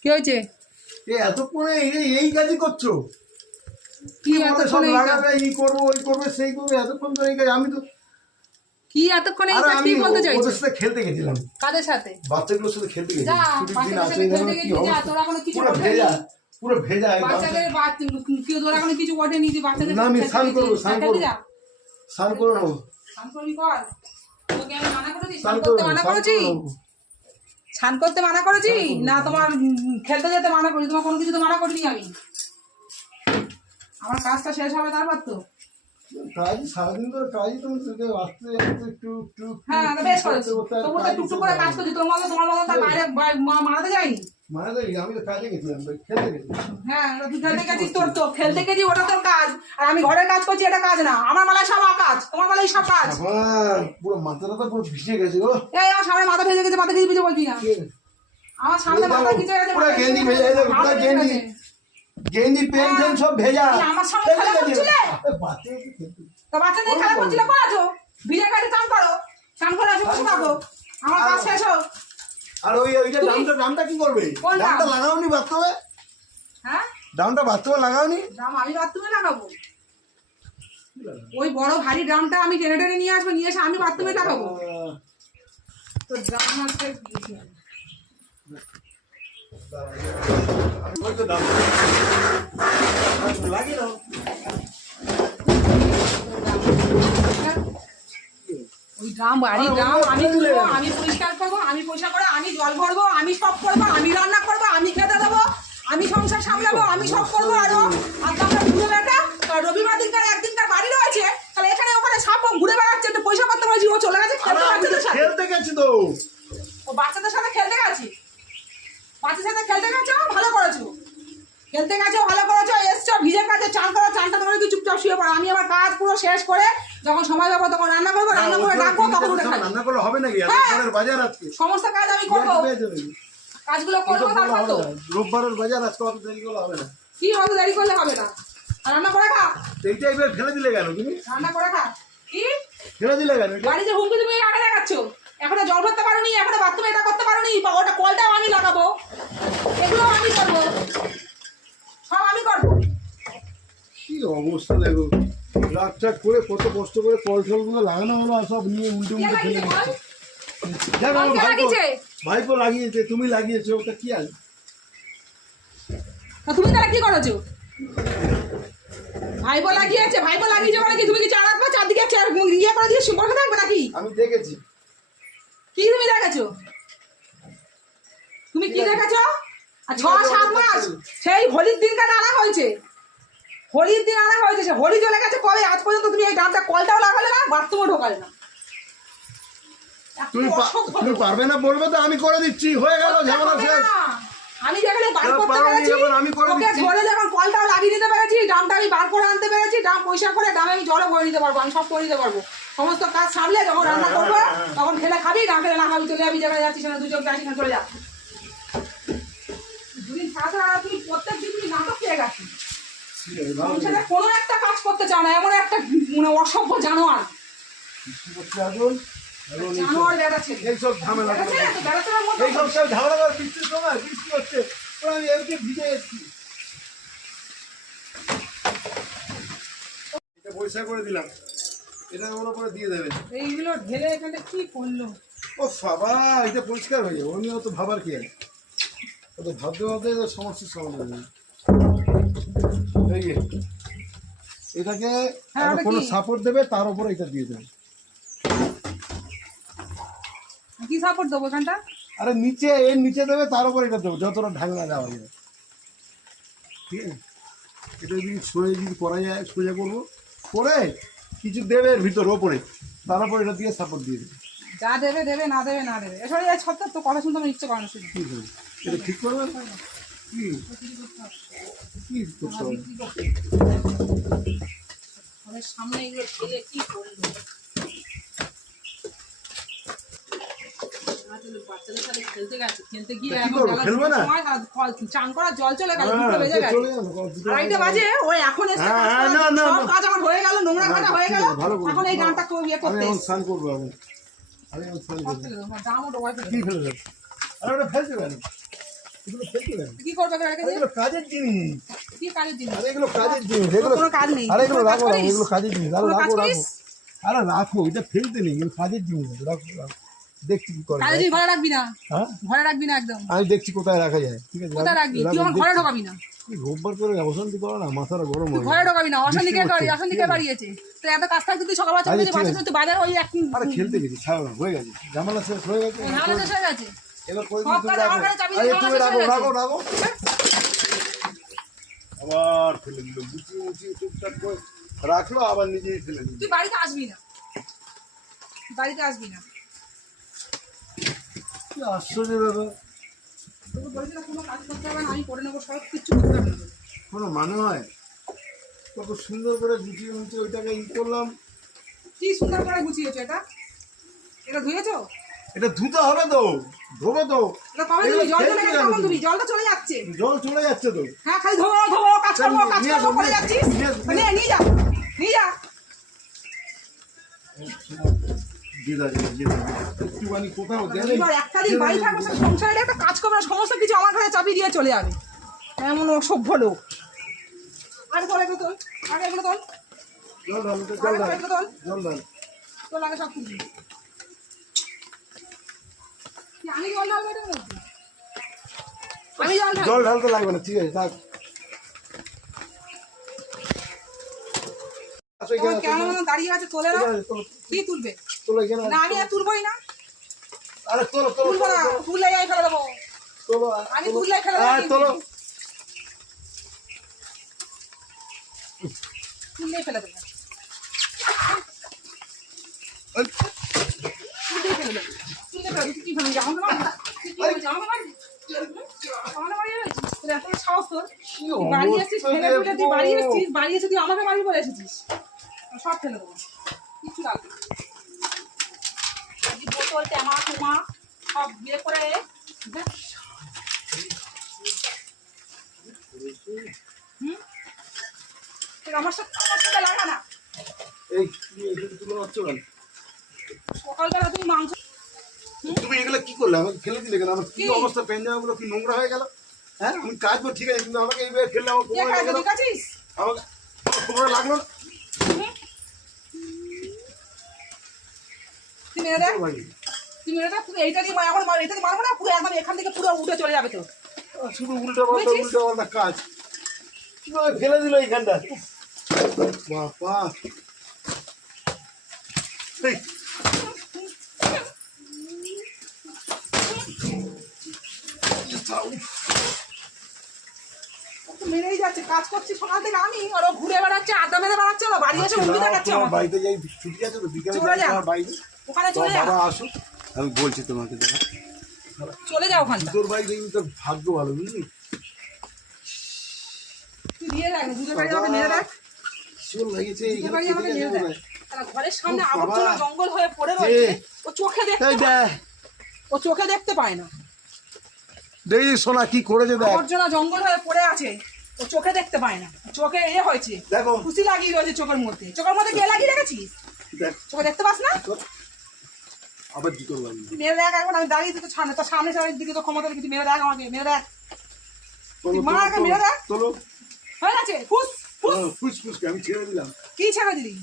কি হয়েছে? এতক্ষণে এই কাজই করছো? কি এতক্ষণ এই করবো ওই করবে সেই করবে, এতক্ষণ তো এই কাজ। আমি তো কি এতক্ষণ এই কাজ কি বলতে চাইছো? ওদের সাথে খেলতে গেছিলাম। কাদের সাথে? বাচ্চাগুলোর সাথে খেলতে যা গেছিলাম। বাচ্চাদের সাথে খেলতে গেছিস, যা তোরা কোনো কিছু পুরো ওঠেনি। ভেজা পুরো ভেজা। বাচ্চাদের কি তোরা কোনো কিছু ওঠেনি, তুই বাচ্চাদের না আমি স্নান করবো, স্নান করবো, স্নান করে নেবো। স্নান করবি কর। তোকে আমি মানা করেছি স্নান করতে? মানা করেছি? স্নান করতে মানা করেছি না তোমার খেলতে যেতে মানা করেছি? তোমার কোনো কিছু তো মানা করিনি আমি। আমার কাজটা শেষ হবে তারপর তো। কাজ সারাদিন ধরে কাজই, তুমি আসতে একটু একটু। হ্যাঁ বেশ করেছি, তবু তো টুকটুক করে কাজ করছি। তোমার মতো তার বাইরে মারাতে যায়নি। মানে আমি তো কাজে গেছিলাম, খেলতে গেছিলাম। হ্যাঁ তুই খেলতে গেছিস, তোর তো খেলতে গেছিস, ওটা তোর কাজ। আর আমি ঘরের কাজ করছি, এটা কাজ না। আমার বেলায় সব কাজ, তোমার বেলায় সব কাজ। পুরো মাথাটা তো পুরো ভিজে গেছে গো। এই আমার সামনে মাথা ভেজে গেছে, মাথা কিছু কিছু বলবি না। আমার সামনে মাথা ভিজে গেছে, পুরো গেঞ্জি ভেজে গেছে, পুরো গেঞ্জি গেঞ্জি প্যান্ট ট্যান্ট সব ভেজা। আমার সামনে খেলা করছিলে তো? বাচ্চাদের খেলা করছিলে, করাছো ভিজে গেছে, চান করো, চান করে আসো, বসে থাকো, আমার কাজ শেষ হোক। আর ওইটা দামটা কি করবে? দামটা লাগাওনি বাস্তবে? হ্যাঁ দামটা বাস্তবে লাগাওনি? দাম আমি বাথরুমে লাগাবো? ওই বড় ভারী ড্রামটা আমি টেনে টেনে নিয়ে আসবো, নিয়ে এসে আমি বাথরুমে লাগাবো? তো ড্রাম আসতে লাগিয়ে দাও। ওই ড্রাম ভারী ড্রাম আমি তুলবো, আমি পরিষ্কার করবো, আমি পয়সা করে আমি জল ভরবো, আমি সব করবো, আমি রান্না করবো, আমি খেতে দেবো, আমি সংসার সামলাবো, আমি সব করবো। আরো আপনার ঘুরে বেড়া রবিবার দিনকার একদিনকার বাড়ি রয়েছে, তাহলে এখানে ওখানে সাপ ঘুরে বেড়াচ্ছে, একটু পয়সা করতে বলছি, ও চলে গেছে খেলতে গেছি তো। ও বাচ্চাদের সাথে খেলতে গেছি, বাচ্চাদের সাথে খেলতে গেছো, ভালো করেছো। খেলতে গেছো, ভালো করেছো, এসছো ভিজে কাছে চান করো, চানটা তোমার কি চুপচাপ শুয়ে পড়ো। আমি আবার কাজ পুরো শেষ করে যখন সময় পাবো তখন রান্না করবো, রান্না করে ডাকবো, তখন উঠে খাবো। রান্না করলে হবে নাকি? বাজার আজকে সমস্ত কাজ আমি করবো, কাজগুলো করবো তারপর তো। রোববারের বাজার আজকে অত দেরি করলে হবে না। কি হবে দেরি করলে হবে না? রান্না করে খা। এইটা একবার ফেলে দিলে কেন তুমি? রান্না করে খা। কি ফেলে দিলে কেন? বাড়িতে হুমকি তুমি আগে দেখাচ্ছ, এখনো জল ভরতে পারোনি, এখনো বাথরুমে এটা করতে পারোনি, ওটা কলটাও আমি লাগাবো, এগুলো আমি করবো, সব আমি করবো। কি অবস্থা দেখো, রাতটা করে কত কষ্ট করে কল টল গুলো লাগানো হলো, আর সব নিয়ে উল্টে উল্টে ফেলে দিচ্ছে। ভাইপো লাগিয়েছে, তুমি লাগিয়েছো, ওটা কি আছে? তুমি তারা কি করেছো? ভাইপো লাগিয়েছে, ভাইপো লাগিয়েছে মানে কি? তুমি কি চার রাখবে, চারদিকে ইয়ে করে দিয়ে বসে থাকবে নাকি? আমি দেখেছি। কি তুমি দেখেছো? তুমি কি দেখেছো? আর 6-7 মাস সেই হোলির দিনকার আনা হয়েছে, হোলির দিন আনা হয়েছে, সে হোলি চলে গেছে কবে, আজ পর্যন্ত তুমি এই গানটা কলটাও লাগালে না, বাথরুমও ঢোকালে না। তুমি পারবে না বলবে তো, আমি করে দিচ্ছি, হয়ে গেল ঝামেলা শেষ। আমি যেখানে বার করতে পেরেছি, ওকে ধরে যখন কলটাও লাগিয়ে দিতে পেরেছি, ড্রামটা আমি বার করে আনতে পেরেছি, ড্রাম পয়সা করে ড্রামে আমি জলও ভরে নিতে পারবো, আমি সব করে দিতে পারবো। সমস্ত কাজ সামলে যখন রান্না করবো তখন খেলে খাবি, না খেলে না খাবি, চলে যাবি যেখানে যাচ্ছিস না, দুজন যাচ্ছিস না, চলে যা। দুদিন ছাড়া তুমি প্রত্যেক দিন তুমি নাটক পেয়ে গেছিস, সংসারে কোনো একটা কাজ করতে চাও না, এমন একটা মানে অসভ্য জানোয়ার, জানোয়ার বেড়া ছেলে। এইসব ঝামেলা এইসব সব ঝামেলা করে বৃষ্টির সময় বৃষ্টি হচ্ছে, আমি এমনি ভিজে এসেছি। এটা পরিষ্কার করে দিলাম, এটা ওর উপরে দিয়ে দেবে। এইগুলো ঢেলে এখানে কি করলো? ও বাবা, এটা পরিষ্কার হয়ে যাবে, উনি অত ভাবার কি আছে, অত ভাবতে ভাবতে সমস্যার সমাধান হয়ে যাবে। এই যে এটাকে কোনো সাপোর্ট দেবে, তার উপরে এটা দিয়ে দেবে। কি সাপোর্ট দেবো এখানটা? আরে নিচে, এর নিচে দেবে, তার উপর এটা দেবো, যতটা ঢাকনা দেওয়া যায়। ঠিক আছে, এটা যদি সরে যদি করা যায়, সোজা করবো করে কিছু দেবে এর ভিতর ওপরে, তার উপর এটা দিয়ে সাপোর্ট দিয়ে দেবে। যা দেবে দেবে, না দেবে না দেবে। এসব এই সব তো কথা শুনতে আমার ইচ্ছে করে না। শুধু ঠিক আছে, এটা ঠিক করবে কি কি করতে হবে? আমাদের সামনে এগুলো ছেলে কি করলো? বাচ্চাদের সাথে খেলতে গেছে, খেলতে গিয়ে চান করার জল চলে গেল, 2টা বেজে গেছে, 2:30 বাজে। ওই এখন সব কাজ আমার হয়ে গেল, নোংরা কাটা হয়ে গেল, এখন এই গানটা ইয়ে করতে স্নান করবো আমি। আরে আমি ফেলে সব দেবো। ফেলে দেবো জামও ডোবায় ফেলে কি দেবো। ফেলে দেবো? আরে ওটা ফেলতে পারেন, এগুলো ফেলতে পারেন। কি করবে রেখে দিয়ে? এগুলো কাজের জিনিস, কি কাজের জিনিস? আরে এগুলো কাজের জিনিস, এগুলো কোনো কাজ নেই। আরে এগুলো কোনো কাজ রাখো, করিস? এগুলো কাজের জিনিস, আরে কোনো কাজ রাখো করিস? আরে রাখো, এটা ফেলতে নেই, এগুলো কাজের জিনিস, রাখো রাখো। দেখছি কি করে। কাজের জিনিস ঘরে রাখবি না, হ্যাঁ ঘরে রাখবি না একদম। আমি দেখছি কোথায় রাখা যায়, ঠিক আছে? কোথায় রাখবি? রাখো, তুই আমার ঘরে দেখছি। ঢোকাবি না, তুই রোববার করে অশান্তি করো না, মাথাটা গরম তুই হয়ে ঘরে যায়। ঢোকাবি না। অশান্তি কে বৃষ্টি করি? হচ্ছে, অশান্তি ঠিক কে আছে? বাড়িয়েছে? তো এত কাজ থাকতে তুই সকালবেলা চলে আরে গেছিস ঠিক বাজার আছে। করতে, বাজার ওই এক আরে খেলতে গেছি, ছাড়ো না, হয়ে গেছে, ঝামেলা শেষ হয়ে গেছে। ঝামেলা শেষ হয়ে গেছে। এবার করে সব দিন, কাজ আমার ঘরে চাবি দিয়ে আরে ঝামেলা তুমি শেষ রাখো হয়ে রাখো গেছে। রাখো। আবার ফেলে দিল, গুছিয়ে গুছিয়ে টুকটাক করে রাখলো, আবার নিজেই ফেলে দিল। তুই বাড়িতে আসবি না, বাড়িতে আসবি না। কি আশ্চর্য ব্যাপার, তোকে বলেছিলাম কোনো কাজ করতে হবে না, আমি করে নেবো, সব কিচ্ছু করতে হবে না। কোনো মানে হয়? কত সুন্দর করে গুছিয়ে গুছিয়ে ওইটাকে ই করলাম। কি সুন্দর করে গুছিয়েছো এটা, এটা ধুয়েছো? এটা ধুতে হবে তো, ধোবো তো। এটা কবে এগুলো ধুবি? জল চলে ফেলতে গেছে যাবে কখন তুমি। ধুবি? জল তো চলে যাচ্ছে। জল চলে যাচ্ছে তো। হ্যাঁ, খালি ধোবো ধোবো, কাজ করবো কাজ নিয়ে করবো আসো, করে যাচ্ছিস। নিয়ে আসো, নিয়ে নিয়ে যা, নিয়ে যা। একটুখানি কোথাও গেলে এবার একটা দিন বাড়ি থাকবো, সংসারে একটা কাজ করবে না, সমস্ত কিছু আমার ঘরে চাবি দিয়ে চলে যাবে। এমন অসভ্য লোক। আরে তোল এগুলো তোল, আগে এগুলো তোল, জল ঢাল, জল আগে ঢাল, এগুলো তোল, জল ঢাল। তোল আগে সব তুলবি। কি আমি জল ঢালবো এটার মধ্যে? আমি জল ঢালবো? জল ঢালতে লাগবে না, ঠিক আছে থাক। আসো ওই এখানে, কেমন মতন দাঁড়িয়ে আছে, তোলে না? এখানে তোলো, কি তুলবে? তোলো এখানে। না আমি আর তুলবই না, আরে তোলো তোলো তুলবো না, তুললে যাই ফেলে দেবো। তোলো, আমি তোলো। তুললে ফেলে দেবো হ্যাঁ, কিন্তু। তোলো। তুললেই ফেলে দেবো, ওই, তুললেই ফেলে দেবো, তুললে ফেলে দেবো। কি ফেলে দেবো? আমাকে মারবি? তুই কি হয়েছে? আমাকে মারবি? আমাকে মারিয়ে হয়েছিস? তোর এত সাহস তোর? কি তুই বাড়ি এসেছিস, অবস্থা ফেলে তুলে তুই দেখো। বাড়ি এসেছিস, বাড়ি এসে তুই আমাকে মারবি বলে এসেছিস। সব ফেলে দেবো, কিচ্ছু রাখবি না। এই বোতল টেমা টুমা সব বিয়ে করে দেখ। তুই আমার সাথে লাগা না। এই, তুমি এখানে তুলে পাচ্ছ কেন? সকালবেলা তুমি মাংস তুমি এগুলো কি করলে? আমাকে ফেলে দিলে কেন? আমার কি কি? অবস্থা, পেঞ্জামাগুলো কি নোংরা হয়ে গেল? হ্যাঁ, আমি কাজ করছি, ঠিক আছে, কিন্তু আমাকে এইভাবে ফেললে আমার কে কোমরে খাইছে? লাগলো। তুই খাচ্ছিস? আমাকে আমার কোমরে লাগলো না। তুই মেরে দেখ, ভাই, তুই মেরে দেখ। তুই এইটা দিয়ে এখন এটা দিয়ে মারবো না, পুরো একদম এখান থেকে পুরো উঠে চলে যাবে তো। শুধু উল্টো পাল্টা বুঝেছিস? উল্টো পাল্টা কাজ। কিভাবে ফেলে দিল এইখানটা? উফ, বাবা। এই, উফ, ও তো মেরেই যাচ্ছে, কাজ করছি সকাল থেকে আমি, আর ও ঘুরে বেড়াচ্ছে, আড্ডা মেরে বেড়াচ্ছে, আর ও বাড়ি এসে উল্টো দেখাচ্ছে তোমার আমাকে। বাড়িতে যাই, ছুটি আছে তো, বিকেলে চলে যাই যা। তোমার বাড়িতে। ওখানে তোমার চলে যা, বাবা আসুক, আমি বলছি তোমাকে দাদা। চলে যা ওখানটা। তোর বাড়ি দেখবি, তোর ভাগ্য ভালো, বুঝলি? তুই দিয়ে দেখ, দুধের বাড়ি আমাকে মেরে দেখ, ভীষণ লেগেছে দুধের এইখানে, বাড়ি কেটে আমাকে গেছে মেরে দেখ। মনে হয়। তাহলে ঘরের সামনে ও বাবা। আবর্জনা জঙ্গল হয়ে পড়ে রয়েছে, ও চোখে দেখতে এই পায় না। দেখ, ও চোখে দেখতে পায় না। দেখি সোনা কি করেছে, দেখ আবর্জনা জঙ্গল হয়ে পড়ে আছে, ও চোখে দেখতে পায় না। চোখে হয়েছে, দেখো, খুশি লাগিয়ে রয়েছে চোখের মধ্যে। চোখের মধ্যে কে লাগিয়ে রেখেছিস? দেখ চোখে দেখতে পাস না? আবার কি করলাম? তুই মেরে দেখ, এখন আমি দাঁড়িয়ে তো সামনে, তোর সামনে সামনে দিকে তো ক্ষমতা দেখি, তুই মেরে দেখ আমাকে, মেরে দেখ। তোলো, মা, আগে তোলো, মেরে দেখ। তোলো, হয়ে গেছে, ফুস ফুস। তোলো, ফুসফুসকে আমি ছেড়ে দিলাম। কি ছেড়ে দিলি?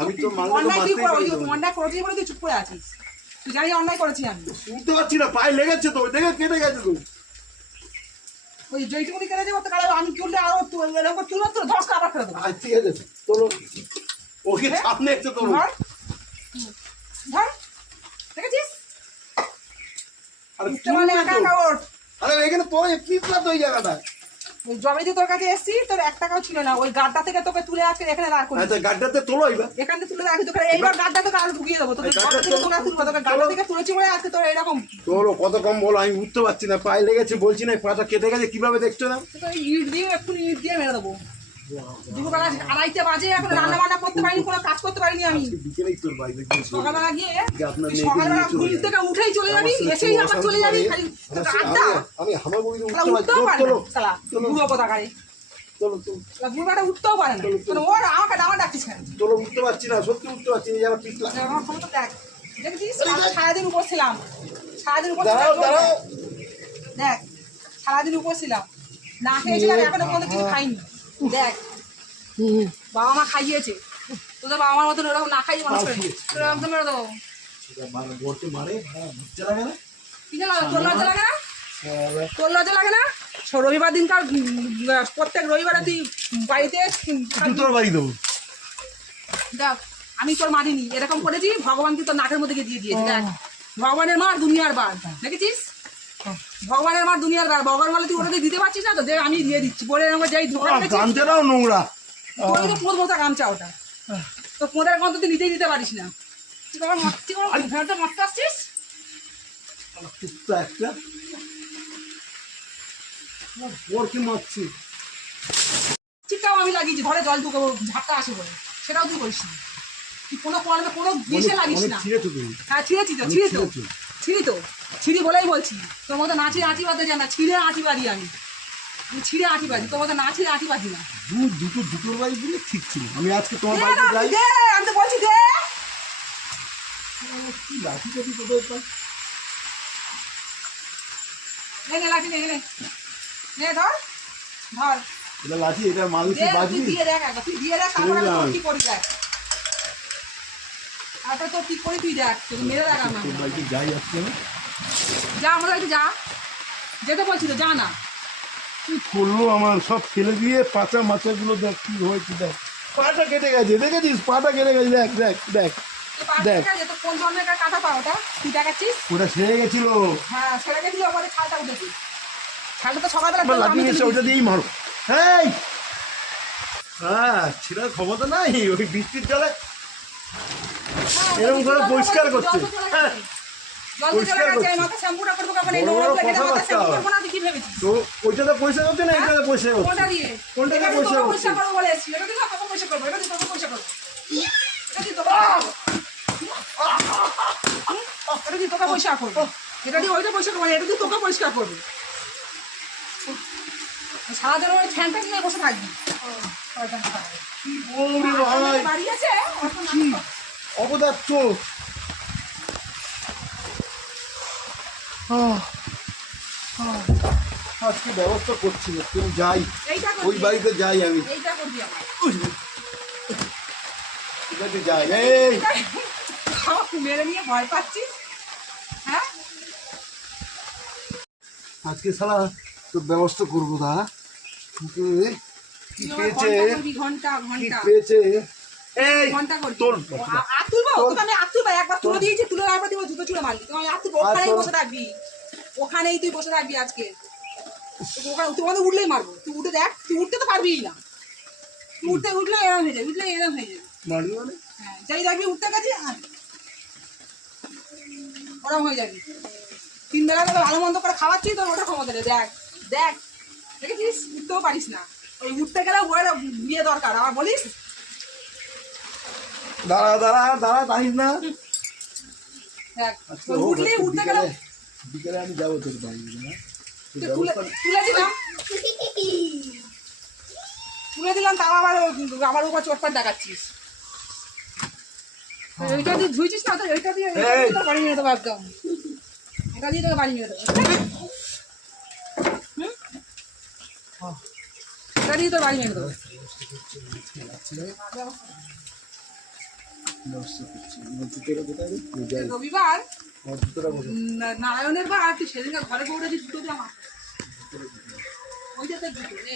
আমি তো মাংস অন্যায় তুই মারতেই কর, ওই পারি যে না। অন্যায় করেছিস বলে তুই চুপ করে আছিস। তুই জানি অন্যায় করেছি আমি। শুনতে পাচ্ছি না, পায়ে লেগেছে তো, দেখে কেটে গেছে তো। ওই যেইটুকুনি কেটে যাবো তো কারণ আমি তুললে আরো এরকম তুলে তুলে ধস করে আবার ফেলে দেবো। আজ ঠিক আছে, তোলো, ওকে সামনে এসে তোলো। ধর ধর, দেখেছিস? আরে উঠতে পারলে একা একা ওঠ। আরে এখানে তোর পিছলা তো এই জায়গাটা। ওই জবে দিয়ে তোর কাছে এসছি, তোর 1 টাকাও ছিল না। ওই গাড্ডা থেকে তোকে তুলে আজকে এখানে দাঁড় করি। আচ্ছা, গাড্ডাতে তোলো এবার। এখান থেকে তুলে রাখি তোকে, এইবার গাড্ডা তোকে আরো ঢুকিয়ে দেবো। তোকে গাড্ডা গাড্ডা থেকে তোলো। তোকে তুলবো, তোকে গাড্ডা থেকে তুলেছি বলে আজকে তোর এরকম। তোলো, কত কম বলো, আমি উঠতে পারছি না, পায়ে লেগেছে, বলছি না পাটা কেটে গেছে, কিভাবে দেখছো না? তোকে ইট দিয়ে এক্ষুনি ইট দিয়ে মেরে দেবো। দুপুরবেলা 2:30 বাজে, এখন রান্না বান্না করতে পারিনি, কোনো কাজ করতে পারিনি আমি। বিকেলেই তোর বাড়িতে গিয়েছি। সকালবেলা গিয়ে যে আপনার তুই মেয়েকে সকালবেলা নিয়ে চলে ঘুম যাবে। থেকে উঠেই চলে যাবি, আমার সাথে এসেই খুব আবার চলে অশান্তি যাবি, করে। খালি আমার আড্ডা। আমি হামাগুড়িতে তাহলে উঠতে উঠতেও পারছি। পারে তোলো, না, শালা, তোলো, বুড়ো কোথাকারে। তোলো, তোলো, তাহলে বুড়োটা উঠতেও পারে না। চলো, চলো। তোর ওর আমাকে ডাকিস কেন? তোলো, উঠতে পারছি না, সত্যি উঠতে পারছি না, এই আমার পিছলা। আমার ক্ষমতা দেখ, দেখেছিস আমি সারাদিন উপোস ছিলাম, সারাদিন উপোস দাঁড়াও দাঁড়াও, দেখ সারাদিন উপোস ছিলাম, না খেয়েছিলাম এখনো পর্যন্ত কিছু খাইনি। দেখ বাবা মা খাইয়েছে, তোদের বাবা মার মতন ওরকম না খাইয়ে মানুষ করে ওরকম তো মেরে দেবো। মানে বলতে মারে বুঝতে লাগে না, কি লাগে তোর লজ্জা লাগে না? তোর লজ্জা লাগে না? রবিবার দিনকার প্রত্যেক রবিবারে তুই বাড়িতে জুতোর বাড়ি দেবো। দেখ আমি তোর মারিনি, এরকম করেছি ভগবান তুই তোর নাকের মধ্যে দিয়ে দিয়েছি। দেখ ভগবানের মার দুনিয়ার বার, দেখেছিস ভগবানের মার দুনিয়ার বার, ভগবান বলে তুই ওটাতে দিতে পারছিস না তো, যে আমি দিয়ে দিচ্ছি বলে আমার যাই ধোকা গামছাটাও নোংরা, তোর তো পোঁত মতো গামছা ওটা, তো পোঁতের গন্ধ তুই নিতেই দিতে পারিস না। তুই আমার মরতে ঘরটা মরতে আসছিস। কুত্তা একটা ওর কি মারছি, চিৎকাও আমি লাগিয়েছি ঘরে জল ঢুকাবো ঝাপটা আসে বলে, সেটাও তুই করিস না। তুই কোনো কর্মে কোনো বিষে লাগিস না। ছিঁড়েছো তুমি, হ্যাঁ ছিঁড়েছি তো, ছিঁড়ি তো ছিঁড়ি বলেই বলছি, তোর মতো নাচি আঁটি বাঁধতে জানা, ছিঁড়ে আঁটি বাঁধি আমি ছিঁড়ে আঁটি বাঁধি, তোর মতো না ছিঁড়ে আঁটি বাঁধি না। দুটোর বাড়ি দিলে ঠিক ছিল। আমি আজকে তোমার দে বাড়িতে না, যাই, দে, আমি তো বলছি দে। কি লাঠি টাঠি কোথায় পাই? নে লাঠি নে নে ধর ধর এটা লাঠি, এটা মানুষ দে, বাজবি। তুই দিয়ে দেখ একবার, তুই দিয়ে দেখ তারপর আমি তোর কি করি দেখ, তারপর তোর কি করি তুই দেখ, তোকে মেরে দেখ আমার। তোর বাড়িতে যাই আজকে না, যা আমাদের বাড়িতে যা, যেতে বলছি তো যা না। কি করলো আমার সব ফেলে দিয়ে, পাচা মাচাগুলো দেখ কি হয়েছে, দেখ পাটা কেটে গেছে, দেখেছিস পাটা কেটে গেছে, দেখ দেখ দেখ দেখ, কোন ধরনের একটা কাঁথা পাও ওটা তুই দেখাচ্ছিস? ওটা সেরে গেছিল, হ্যাঁ সেটা গেছিল, আমাদের ছালটা উঠেছে, ছালটা তো সকালবেলা আমার লাঠি আমি এসে ওটা দিয়েই মারো। এই হ্যাঁ ছিঁড়ার ক্ষমতা নাই, ওই বৃষ্টির জলে এরকম করে পরিষ্কার করছে। হ্যাঁ, পরিষ্কার করছে। শ্যাম্পুটা করবো কখন, এই বড় নোংরা বড় গুলো এটা মাথা কথাবার্তা। শ্যাম্পু করবো না, তুই কি ভেবেছিস? তো ওইটাতে পয়সা করছে না, এটাতে পয়সা করছে, কোনটা দিয়ে? কোনটা দিয়ে এটা পয়সা তোকে করছে? পয়সা করবো বলে এসেছি, এটা দিয়ে তোকে পয়সা করবো, এটা দিয়ে তোকে পয়সা করবো, এটা দিয়ে তোকে এটা দিয়ে তোকে পয়সা করবো, এটা দিয়ে ওইটা পয়সা করবো, এটা দিয়ে তোকে পরিষ্কার করবো। সারাদিন ওই ফ্যানটা নিয়ে বসে থাকবি। ওরে ভাই, বাড়ি আছে কি অপদার্থ। আজকে ব্যবস্থা করছি না, তুমি যাই এইটা ওই করবি, বাড়িতে যাই, আমি এইটা করবি আমার। ঠিক আছে যাই। এই মেরে নিয়ে ভয় পাচ্ছিস? হ্যাঁ আজকে সারা তোর ব্যবস্থা করবো, দাঁড়া কি পেয়েছে, ঘন্টা কি ঘন্টা পেয়েছে। এই ঘন্টা করবি। তোর আর তুলবো তোকে, আমি আর তুলবো, একবার তুলে দিয়েছি, তুলে একবার দিব, জুতো চুড়ে মারলি, তুমি আর তুই ওখানেই বসে থাকবি, ওখানেই তুই বসে থাকবি আজকে। ওখানে তুই আমাদের উঠলেই মারবো, তুই উঠে দেখ, তুই উঠতে তো পারবি না, তুই উঠলে এরম হয়ে যাবে, উঠলে এরম হয়ে যাবে। মারি মানে হ্যাঁ যাই দেখবি উঠতে গেছি ওরম হয়ে যাবি। তিন বেলা তোকে ভালো মন্দ করে খাওয়াচ্ছি, তোর ওটা ক্ষমতা নেই। দেখ দেখ দেখেছিস, উঠতেও পারিস না, ওই উঠতে গেলে ওর বিয়ে দরকার, আবার বলিস। দাঁড়া দাঁড়া দাঁড়া, দাঁড়িস না। দেখ আজকে ওই হোক, উঠলে আজকে উঠতে গেলে বিকেলে আমি যাবো তোর বাড়ি, হ্যাঁ তুলে দিলাম, তুলে দিলাম, তাও আবার আমার উপর চোটপাট দেখাচ্ছিস। ওইটা দিয়ে ধুইছিস না তো, ওইটা দিয়ে তোর বাড়ি নিয়ে দেবো একদম, এটা দিয়ে তোকে বাড়ি নিয়ে দেবো, এটা দিয়ে তোর বাড়ি নিয়ে দেবো। জুতোটা কোথায় রে? যাই রবিবার আমার জুতোটা কোথায়? নারায়ণের বার, তুই সেদিনকে ঘরে বউটা যে জুতো দিয়ে আমার ওইটাতে জুতো নে।